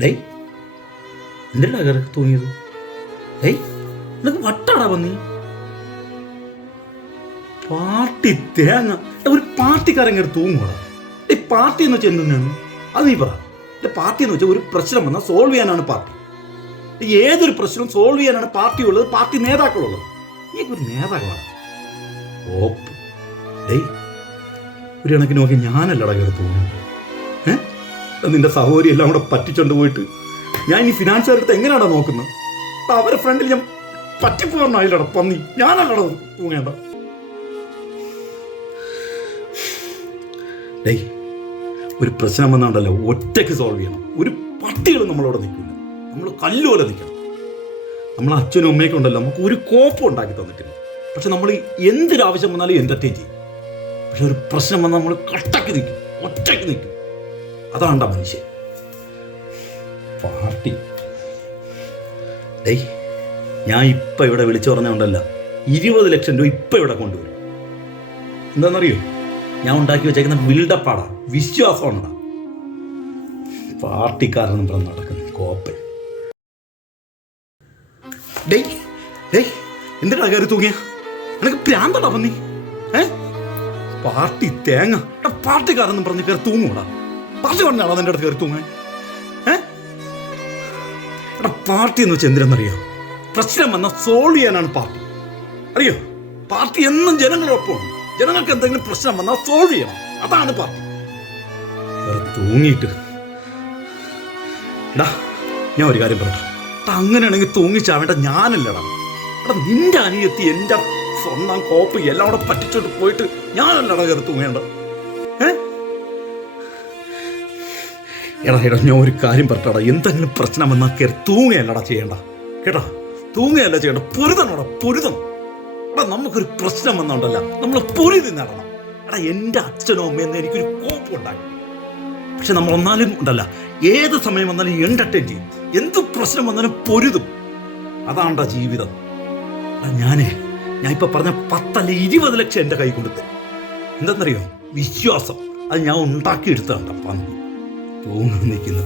ഡേയ് എന്തിനാ കയറി തൂങ്ങിയത്? ഡേയ് നിനക്ക് വട്ടാടാ പന്നി. പാർട്ടി തേങ്ങ. ഒരു പാർട്ടിക്കാരൻ കയറി തൂങ്ങൂടാ. ഈ പാർട്ടി എന്ന് വെച്ചാൽ എന്തിനാണ് അത് നീ പറ. പാർട്ടി എന്ന് വെച്ചാൽ ഒരു പ്രശ്നം വന്നാൽ സോൾവ് ചെയ്യാനാണ് പാർട്ടി. ഏതൊരു പ്രശ്നവും സോൾവ് ചെയ്യാനാണ് പാർട്ടി ഉള്ളത്, പാർട്ടി നേതാക്കളുള്ളത്. നീ ഒരു നേതാക്കളാണ്. ഓപ്പ് ഡേയ് ഒരു കണക്കിന് നോക്കി ഞാനല്ലടാ കയറി തോന്നുന്നു. നിന്റെ സഹോദരി എല്ലാം കൂടെ പറ്റിച്ചോണ്ട് പോയിട്ട് ഞാൻ ഈ ഫിനാൻസുകാരുടെ എങ്ങനെയാണോ നോക്കുന്നത്? അവരെ ഫ്രണ്ടിൽ ഞാൻ പറ്റിപ്പോകാനായില്ലടാ പന്നി. ഞാനല്ലടാ തൂങ്ങേണ്ട. ഡേയ് ഒരു പ്രശ്നം വന്നാണ്ടല്ലോ ഒറ്റയ്ക്ക് സോൾവ് ചെയ്യണം. ഒരു പട്ടികളും നമ്മളവിടെ നിൽക്കില്ല. നമ്മൾ കല്ലുപോലെ നിൽക്കണം. നമ്മളെ അച്ഛനും അമ്മയൊക്കെ ഉണ്ടല്ലോ നമുക്ക് ഒരു കോപ്പം ഉണ്ടാക്കി തന്നിട്ടില്ല. പക്ഷെ നമ്മൾ എന്തൊരാവശ്യം വന്നാലും എൻ്റർടൈൻ ചെയ്യും. പക്ഷെ ഒരു പ്രശ്നം വന്നാൽ നമ്മൾ കട്ടക്ക് നിൽക്കും, ഒറ്റയ്ക്ക് നിൽക്കും. അതാണ്ടാ മനുഷ്യൻ. പാർട്ടി ഡേയ് ഞാൻ ഇപ്പം ഇവിടെ വിളിച്ചു പറഞ്ഞുകൊണ്ടല്ല 20 ലക്ഷം രൂപ ഇപ്പം ഇവിടെ കൊണ്ടുവരും. എന്താണെന്നറിയോ? ഞാൻ ഉണ്ടാക്കി വെച്ചേക്കുന്ന ബിൽഡപ്പാടാ, വിശ്വാസമാണടാ. പാർട്ടിക്കാരനും പറഞ്ഞ് നടക്കുന്നു കോപ്പൻ. ഡേയ് ഡേയ് എന്തിനാ കയറി തൂങ്ങിയ? നിനക്ക് പ്രാന്തടാ പന്നി. പാർട്ടി തേങ്ങ. പാർട്ടിക്കാരെന്നും പറഞ്ഞ് കയറി തൂങ്ങൂടാ. പാർട്ടി പറഞ്ഞാടാ നിന്റെ അടുത്ത് കയറി തൂങ്ങാൻ. പാർട്ടി എന്ന് വെച്ചാൽ എന്തിനാണെന്നറിയോ? പ്രശ്നം വന്നാൽ സോൾവ് ചെയ്യാനാണ് പാർട്ടി. അറിയോ? പാർട്ടി എന്നും ജനങ്ങളൊപ്പമാണ്. ജനങ്ങൾക്ക് എന്തെങ്കിലും പ്രശ്നം വന്നാൽ സോൾവ് ചെയ്യണം. അതാണ് പാർട്ടി. തൂങ്ങിയിട്ട് എടാ ഞാൻ ഒരു കാര്യം പറയട്ടെ. അങ്ങനെയാണെങ്കിൽ തൂങ്ങിച്ചാവേണ്ട ഞാനല്ലടാ. എടാ നിന്റെ അനിയത്തി എൻ്റെ സ്വന്തം കോപ്പി എല്ലാം കൂടെ പറ്റിച്ചോട്ട് പോയിട്ട് ഞാനല്ലടാ കയറി തൂങ്ങേണ്ട. എടാ ഞാൻ ഒരു കാര്യം പറയട്ടാടാ. എന്തെങ്കിലും പ്രശ്നം വന്നാൽ കയറി തൂങ്ങയല്ലടാ ചെയ്യണ്ട കേട്ടാ. തൂങ്ങയല്ല ചെയ്യണ്ട, പൊരുതണോടാ പൊരുതണം. എടാ നമുക്കൊരു പ്രശ്നം വന്നോണ്ടല്ല നമ്മൾ പൊരുതി നടണം. എടാ എൻ്റെ അച്ഛനോ അമ്മയെന്ന് എനിക്കൊരു കോപ്പം ഉണ്ടാക്കി. പക്ഷെ നമ്മൾ ഒന്നാലും ഉണ്ടല്ല ഏത് സമയം വന്നാലും എൻ്റർടൈൻ ചെയ്യും. എന്ത് പ്രശ്നം വന്നാലും പൊരുതും. അതാണ്ടാ ജീവിതം. ഞാൻ ഇപ്പം പറഞ്ഞ 10 അല്ല 20 ലക്ഷം എൻ്റെ കൈ കൊടുത്ത്. എന്താണെന്നറിയോ? വിശ്വാസം. അത് ഞാൻ ഉണ്ടാക്കിയെടുത്തതാണ്ട പന്നി തൂങ്ങി നിൽക്കുന്നു.